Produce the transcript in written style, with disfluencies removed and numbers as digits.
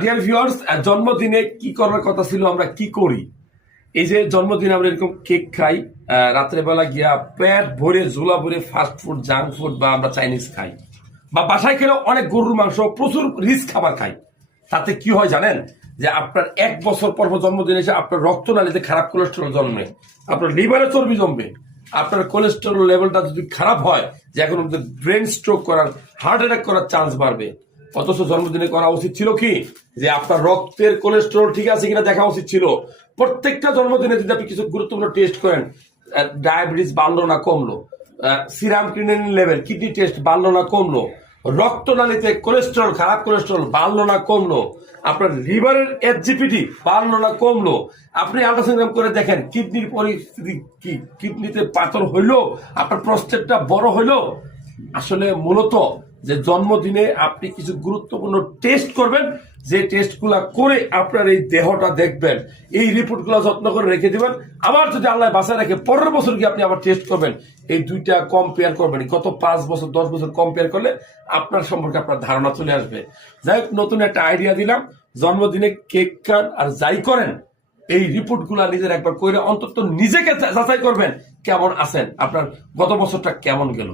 Dear viewers, জন্মদিনে কি করার কথা ছিল, আমরা কি করি? এই যে জন্মদিনে আমরা এরকম কেক খাই, রাত্রেবেলা গিয়া পেট ভরে ঝোলা ভরে ফাস্ট ফুড, জাঙ্ক ফুড বা আমরা চাইনিজ খাই, বা বাসায় খেলেও অনেক গরুর মাংস, প্রচুর রিচ খাবার খাই। তাতে কি হয় জানেন? যে আপনার 1 বছর পর জন্মদিন এসে আপনার রক্তনালীতে খারাপ কোলেস্টেরল জন্মে, আপনার লিভারে চর্বি জমবে, আপনার কোলেস্টেরল লেভেলটা যদি খারাপ হয়, যে এখন ব্রেন স্ট্রোক করার, হার্ট অ্যাটাক করার চান্স বাড়বে। অথচ জন্মদিনে করা উচিত ছিল কি, যে আপনার রক্তের কোলেস্টেরল ঠিক আছে কিনা দেখা উচিত ছিল। প্রত্যেকটা জন্মদিনে যদি আপনি কিছু গুরুত্বপূর্ণ টেস্ট করেন, ডায়াবেটিস বাড়লো না কমলো, সিরাম ক্রিনিন লেভেল, কিডনি টেস্ট বাড়লো না কমলো, রক্তনালীতে কোলেস্টেরল, খারাপ কোলেস্টেরল বাড়লো না কমলো, আপনার লিভারের এসজিপিটি বাড়লো না কমলো, আপনি আল্ট্রাসাউন্ড করে দেখেন কিডনির পরিস্থিতি কি, কিডনিতে পাথর হইলো, আপনার প্রস্টেটটা বড় হইলো। আসলে মূলত যে জন্মদিনে আপনি কিছু গুরুত্বপূর্ণ টেস্ট করবেন, যে টেস্টগুলা করে আপনার এই দেহটা দেখবেন, এই রিপোর্টগুলো যত্ন করে রেখে দিবেন। আবার যদি আল্লাহ বাঁচায় রাখে পরের বছর গিয়ে আপনি আবার টেস্ট করবেন, এই দুইটা কম্পেয়ার করবেন। গত 5 বছর 10 বছর কম্পেয়ার করলে আপনার সম্পর্কে আপনার ধারণা চলে আসবে। যাই হোক, নতুন একটা আইডিয়া দিলাম, জন্মদিনে কেক কাট আর যাই করেন, এই রিপোর্টগুলা নিজের একবার করে অন্তত নিজেকে যাচাই করবেন কেমন আছেন, আপনার গত বছরটা কেমন গেল।